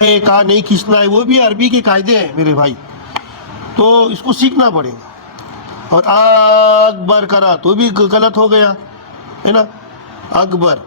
کہاں نہیں کھینچنا ہے، وہ بھی عربی کے قاعدے ہیں میرے بھائی، تو اس کو سیکھنا پڑے گا. اور اکبر کرا تو بھی غلط ہو گیا ہے نا، اکبر.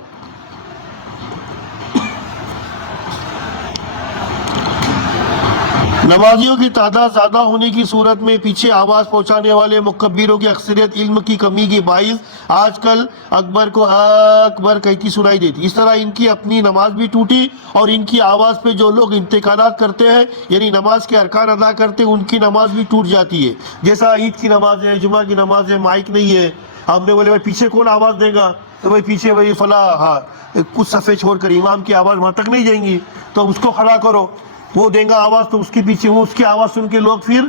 نمازیوں کی تعداد زیادہ ہونے کی صورت میں پیچھے آواز پہنچانے والے مکبروں کی اکثریت علم کی کمی کی باعث آج کل اکبر کو اکبر کہتی سنائی دیتی. اس طرح ان کی اپنی نماز بھی ٹوٹی، اور ان کی آواز پہ جو لوگ انتقالات کرتے ہیں، یعنی نماز کے ارکان ادا کرتے ہیں، ان کی نماز بھی ٹوٹ جاتی ہے. جیسا عید کی نماز ہے، جمعہ کی نماز ہے، مائک نہیں ہے، ہم نے بولے بھائی پیچھے کون آواز دے گا، تو بھائی پیچھے بھائی فلاں ہاں کچھ صفحے چھوڑ کر امام کی آواز وہاں تک نہیں جائیں گی، تو اس کو کھڑا کرو، وہ دیں گا آواز، تو اس کے پیچھے وہ اس کی آواز سن کے لوگ پھر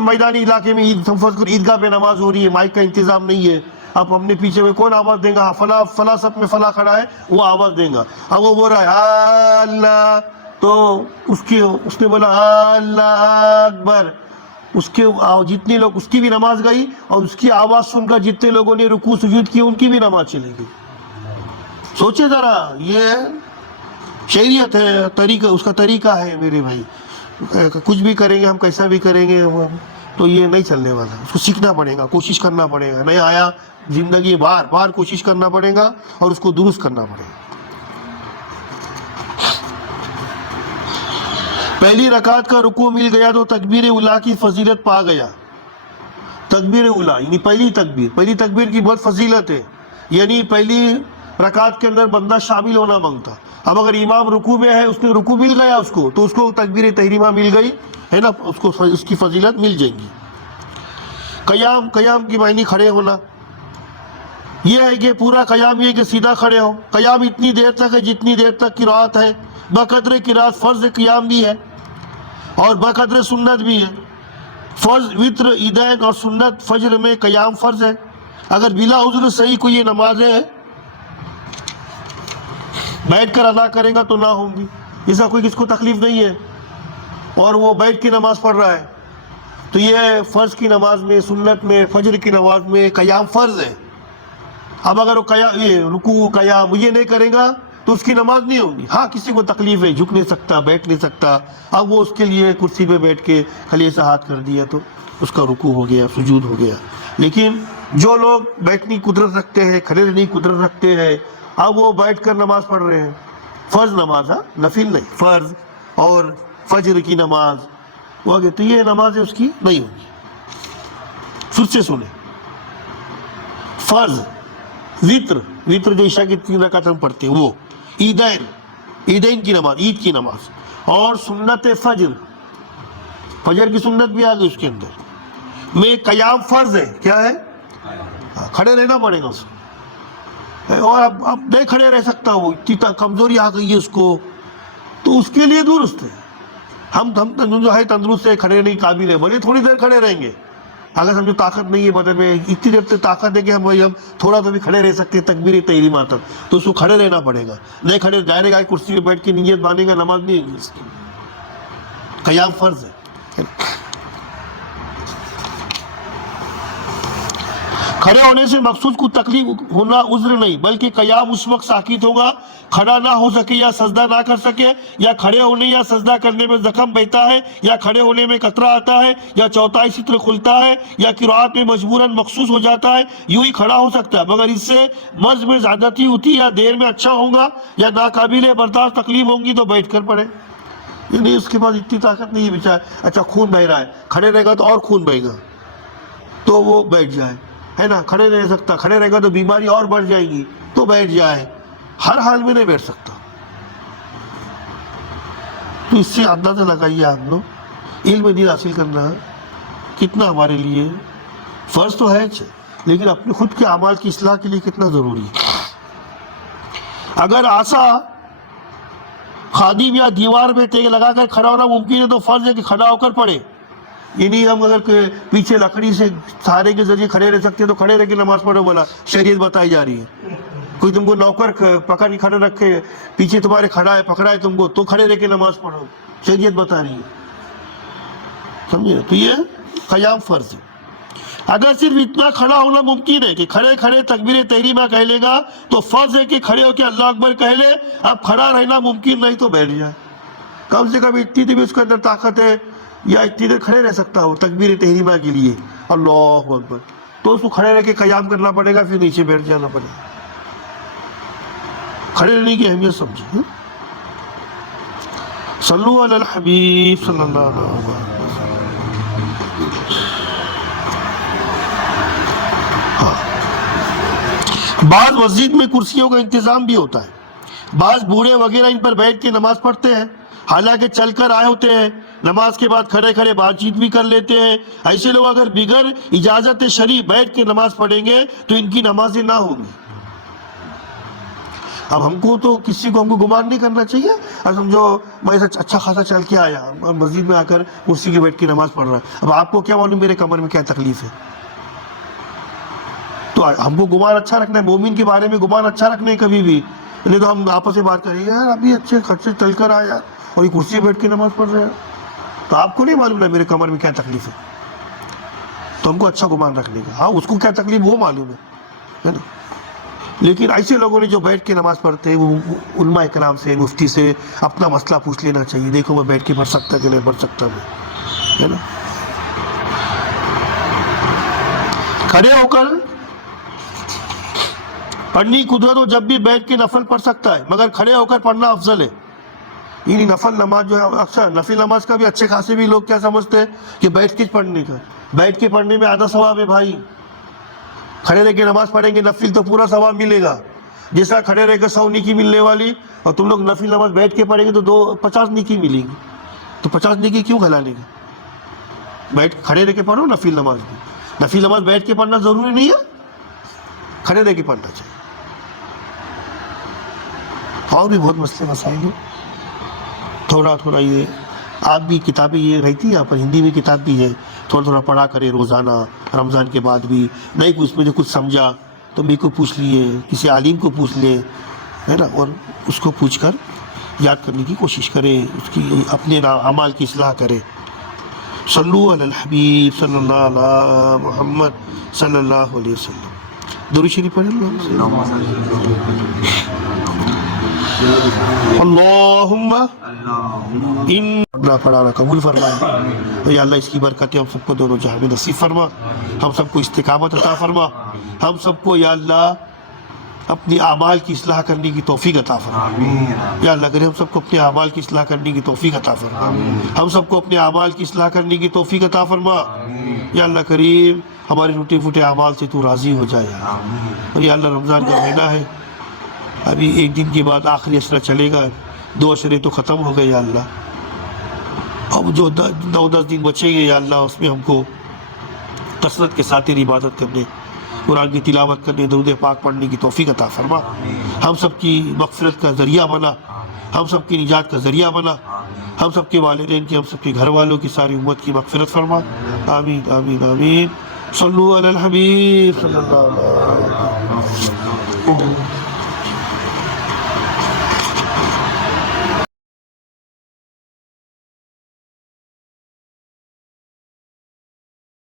میدانی علاقے میں عیدگاہ پہ نماز ہو رہی ہے، مائک کا انتظام نہیں ہے، اب ہم نے پیچھے میں کون آواز دے گا، فلاں سب میں فلاں کھڑا ہے وہ آواز دے گا. اب وہ بول رہا ہے اللہ، تو اس نے بولا اللہ اکبر، اس کے جتنے لوگ، اس کی بھی نماز گئی، اور اس کی آواز سن کر جتنے لوگوں نے رکوع سجود کی ان کی بھی نماز چلے گئی. سوچے ذرا، یہ شریعت ہے، طریقہ اس کا طریقہ ہے میرے بھائی. کچھ بھی کریں گے ہم، کیسا بھی کریں گے تو یہ نہیں چلنے والا. اس کو سیکھنا پڑے گا، کوشش کرنا پڑے گا، نہیں آیا زندگی بار بار کوشش کرنا پڑے گا اور اس کو درست کرنا پڑے گا. پہلی رکعت کا رکوع مل گیا تو تکبیر اولیٰ کی فضیلت پا گیا. تکبیر اولیٰ یعنی پہلی تکبیر کی بہت فضیلت ہے، یعنی پہلی رکعت کے اندر بندہ شامل ہونا مانگتا. اب اگر امام رکوع میں ہے، اس نے رکوع مل گیا اس کو، تو اس کو تکبیر تحریمہ مل گئی ہے نا، اس کی فضیلت مل جائے گی. قیام کی معنی کھڑے ہونا، یہ ہے کہ پورا قیام یہ کہ سیدھا کھڑے ہو. قیام اتنی دیر تک ہے جتنی دیر تک قرات ہے، بقدر قرات فرض قیام بھی ہے اور بقدر سنت بھی ہے. فرض وتر عیدین اور سنت فجر میں قیام فرض ہے. اگر بلا عذر صحیح کوئی یہ نمازیں بیٹھ کر ادا کرے گا تو نہ ہوں گی، جیسا کوئی کس کو تکلیف نہیں ہے اور وہ بیٹھ کے نماز پڑھ رہا ہے، تو یہ فرض کی نماز میں، سنت میں، فجر کی نماز میں قیام فرض ہے. اب اگر وہ رکوع قیام یہ نہیں کرے گا تو اس کی نماز نہیں ہوگی. ہاں کسی کو تکلیف ہے، جھک نہیں سکتا، بیٹھ نہیں سکتا، اب وہ اس کے لیے کرسی پہ بیٹھ کے خلی ایسا ہاتھ کر دیا تو اس کا رکوع ہو گیا، سجود ہو گیا. لیکن جو لوگ بیٹھنے کی قدرت رکھتے ہیں، کھڑے رہنے کی قدرت رکھتے ہیں، اب وہ بیٹھ کر نماز پڑھ رہے ہیں، فرض نماز، ہاں نفل نہیں، فرض اور فجر کی نماز وہ آگے، تو یہ نماز اس کی نہیں ہوگی. پھر سے سنیں، فرض وتر جو عشاء کی 3 رکعت ہم پڑھتے ہیں وہ، عیدین کی نماز، عید کی نماز، اور سنت فجر کی سنت بھی آ گئی اس کے اندر میں قیام فرض ہے. کیا ہے؟ کھڑے رہنا پڑے گا اس کو، اور اب نہیں کھڑے رہ سکتا، وہ اتنی کمزوری آ گئی ہے اس کو، تو اس کے لیے درست ہے. ہم جو ہے تندرست ہے، کھڑے نہیں قابل ہے، بھلے تھوڑی دیر کھڑے رہیں گے. اگر سمجھو طاقت نہیں ہے بدن میں، اتنی دیر تک طاقت ہے کہ ہم تھوڑا تو بھی کھڑے رہ سکتے ہیں تکبیر تحریمہ تک، تو اس کو کھڑے رہنا پڑے گا. نہیں کھڑے ڈائریکٹ آئے کرسی پہ بیٹھ کے نیت باندھے گا، نماز نہیں ہوگی اس کی. قیام فرض ہے. کھڑے ہونے سے مقصود کو تکلیف ہونا عذر نہیں، بلکہ قیام اس وقت ساکت ہوگا کھڑا نہ ہو سکے یا سجدہ نہ کر سکے، یا کھڑے ہونے یا سجدہ کرنے میں زخم بہتا ہے، یا کھڑے ہونے میں قطرہ آتا ہے، یا چوتھائی ستر کھلتا ہے، یا قرات میں مجبوراً مخصوص ہو جاتا ہے. یوں ہی کھڑا ہو سکتا ہے، مگر اس سے مرض میں زیادتی ہوتی یا دیر میں اچھا ہوگا یا ناقابل برداشت تکلیف ہوں گی تو بیٹھ کر پڑے. یعنی اس کے پاس اتنی طاقت نہیں ہے بیچارہ، اچھا خون بہ رہا ہے، کھڑے رہے گا تو اور خون بہے گا تو وہ بیٹھ جائے، ہے نا. کھڑے نہیں رہ سکتا، کھڑے رہے گا تو بیماری اور بڑھ جائے گی تو بیٹھ جائے. ہر حال میں نہیں بیٹھ سکتا. تو اس سے اندازہ لگائیے آپ لوگ، علم دین حاصل کرنا کتنا ہمارے لیے فرض تو ہے، لیکن اپنے خود کے اعمال کی اصلاح کے لیے کتنا ضروری ہے. اگر آسا خادم یا دیوار میں ٹیک لگا کر کھڑا ہونا ممکن ہے تو فرض ہے کہ کھڑا ہو کر پڑھے. یعنی ہم اگر پیچھے لکڑی سے سہارے کے ذریعے کھڑے رہ سکتے ہیں تو کھڑے رہ کے نماز پڑھو، بولا شریعت بتائی جا رہی ہے. کوئی تم کو نوکر پکڑ کے کھڑے رکھے، پیچھے تمہارے کھڑا ہے، پکڑا ہے تم کو، تو کھڑے رہ کے نماز پڑھو، شریعت بتا رہی ہے. سمجھے؟ تو یہ قیام فرض ہے. اگر صرف اتنا کھڑا ہونا ممکن ہے کہ کھڑے کھڑے تکبیر تحریمہ کہہ لے گا تو فرض ہے کہ کھڑے ہو کے اللہ اکبر کہہ لے. اب کھڑا رہنا ممکن نہیں تو بیٹھ جائے. کم سے کم اتنی دیر بھی اس کے اندر طاقت ہے یا اتنی دیر کھڑے رہ سکتا ہو تکبیر تحریمہ کے لیے اللہ اکبر، تو اس کو کھڑے رہ کے قیام کرنا پڑے گا، پھر نیچے بیٹھ جانا پڑے گا. کھڑے رہنے کی اہمیت سمجھیں. صلو علی الحبیب صلی اللہ علیہ وسلم. بعض مسجد میں کرسیوں کا انتظام بھی ہوتا ہے، بعض بوڑھے وغیرہ ان پر بیٹھ کے نماز پڑھتے ہیں، حالانکہ چل کر آئے ہوتے ہیں، نماز کے بعد کھڑے کھڑے بات چیت بھی کر لیتے ہیں. ایسے لوگ اگر بغیر اجازت شرعی بیٹھ کے نماز پڑھیں گے تو ان کی نمازیں نہ ہوگی. اب ہم کو تو کسی کو ہم کو گمان نہیں کرنا چاہیے. اب سمجھو میں اچھا خاصا چل کے آیا اور مسجد میں آ کر کرسی کے بیٹھ کے نماز پڑھ رہا ہے، اب آپ کو کیا معلوم میرے کمر میں کیا تکلیف ہے؟ تو ہم کو گمان اچھا رکھنا ہے، مومن کے بارے میں گمان اچھا رکھنا ہے کبھی بھی. نہیں تو ہم آپس میں بات کریں گے یار ابھی اچھے خرچے چل کر آیا اور یہ کرسی بیٹھ کے نماز پڑھ رہے ہیں، تو آپ کو نہیں معلوم ہے میرے کمر میں کیا تکلیف ہے. تو ہم کو اچھا گمان رکھنے کا، ہاں اس کو کیا تکلیف وہ معلوم ہے نا. لیکن ایسے لوگوں نے جو بیٹھ کے نماز پڑھتے ہیں وہ علماء اکرام سے مفتی سے اپنا مسئلہ پوچھ لینا چاہیے، دیکھو میں بیٹھ کے پڑھ سکتا کہ نہیں پڑھ سکتا میں، ہے نا. کھڑے ہو کر پڑھنی قدرت ہو جب بھی بیٹھ کے نفل پڑھ سکتا ہے، مگر کھڑے ہو کر پڑھنا افضل ہے. یعنی نفل نماز جو ہے اکثر نفل نماز کا بھی اچھے خاصے بھی لوگ کیا سمجھتے ہیں کہ بیٹھ کے پڑھنے کا، بیٹھ کے پڑھنے میں آدھا ثواب ہے بھائی. کھڑے رہ کے نماز پڑھیں گے نفل تو پورا ثواب ملے گا، جیسا کھڑے رہ کے 100 نیکی ملنے والی، اور تم لوگ نفل نماز بیٹھ کے پڑھیں گے تو 50 نیکی ملے گی. تو 50 نیکی کیوں گھلانے گی؟ بیٹھ کھڑے رہ کے پڑھو نفل نماز بھی. نفل نماز بیٹھ کے پڑھنا ضروری نہیں ہے، کھڑے رہ کے پڑھنا چاہیے. اور بھی بہت مسئلے مسائل ہیں، تھوڑا یہ آپ بھی کتابیں یہ رہتی ہیں، آپ پر ہندی میں کتاب بھی ہے، تھوڑا پڑھا کرے روزانہ رمضان کے بعد بھی. نہیں اس میں جو کچھ سمجھا تو میرے کو پوچھ لیے، کسی عالم کو پوچھ لے، ہے نا، اور اس کو پوچھ کر یاد کرنے کی کوشش کرے، اس کی اپنے اعمال کی اصلاح کرے. صلو علی الحبیب صلی اللہ علیہ محمد صلی اللہ علیہ وسلم. درود شریف پڑھیں. اللہم پڑھانا قبول فرمائے. یا اللہ اس کی برکتیں ہم سب کو دونوں جہاں میں نصیب فرما، ہم سب کو استقامت عطا فرما، ہم سب کو یا اللہ اپنی اعمال کی اصلاح کرنے کی توفیق عطا فرما. یا اللہ کرے ہم سب کو اپنے اعمال کی اصلاح کرنے کی توفیق عطا فرما، ہم سب کو اپنے اعمال کی اصلاح کرنے کی توفیق عطا فرما. یا اللہ کریم ہمارے ٹوٹے پھوٹے اعمال سے تو راضی ہو جائے. اور یا اللہ رمضان کا مہینہ ہے، ابھی 1 دن کے بعد آخری عشرہ چلے گا، 2 عشرے تو ختم ہو گئے. یا اللہ اب جو 9-10 دن بچیں گے یا اللہ اس میں ہم کو کثرت کے ساتھ تیری عبادت کرنے، قرآن کی تلاوت کرنے، درود پاک پڑھنے کی توفیق عطا فرما. ہم سب کی مغفرت کا ذریعہ بنا، ہم سب کی نجات کا ذریعہ بنا، ہم سب کے والدین کی، ہم سب کے گھر والوں کی، ساری امت کی مغفرت فرما. آمین آمین آمین. صلو علی الحبیب صلی اللہ علیہ وسلم.